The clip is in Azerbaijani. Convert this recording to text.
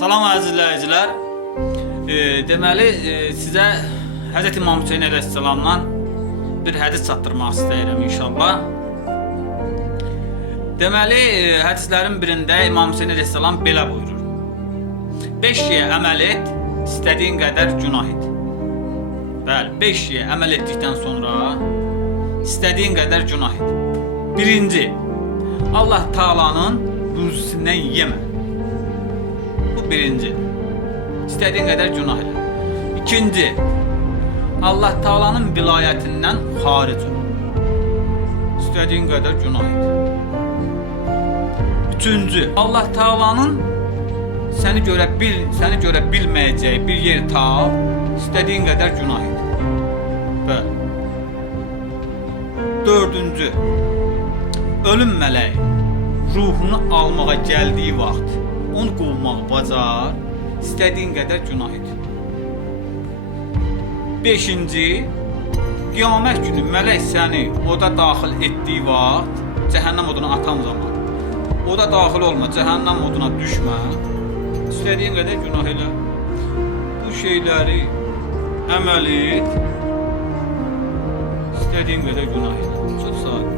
Salam əziz izləyicilər. Deməli, sizə Hz. İmam Hüseyin əleyhissalamdan bir hədis çatdırmaq istəyirəm inşallah. Deməli, hədislərin birində İmam Hüseyin əleyhissalam belə buyurur: 5 şeyə əməl et, istədiyin qədər günah et. Bəli, 5 şeyə əməl etdikdən sonra istədiyin qədər günah et. Birinci, Allah Taala'nın ruzisindən yemə. Bu birinci. İstədiyin qədər günah et. İkinci, Allah Taala'nın vilayətindən xaric ol. İstədiyin qədər günah et. Üçüncü, Allah Taala'nın səni görə bilməyəcəyi bir yer tap, istədiyin qədər günah et. Bəli. Dördüncü, ölüm mələyi ruhunu almağa gəldiyi vaxt onu qovmaq bacar, istədiyin qədər günah et. Beşinci, qiyamət günü mələk səni oda daxil etdiyi vaxt, cəhənnəm oduna atan zaman, oda daxil olma, cəhənnəm oduna düşmə, istədiyin qədər günah elə. Bu şeyləri əməl et, istədiyin qədər günah elə. Çox sağ ol.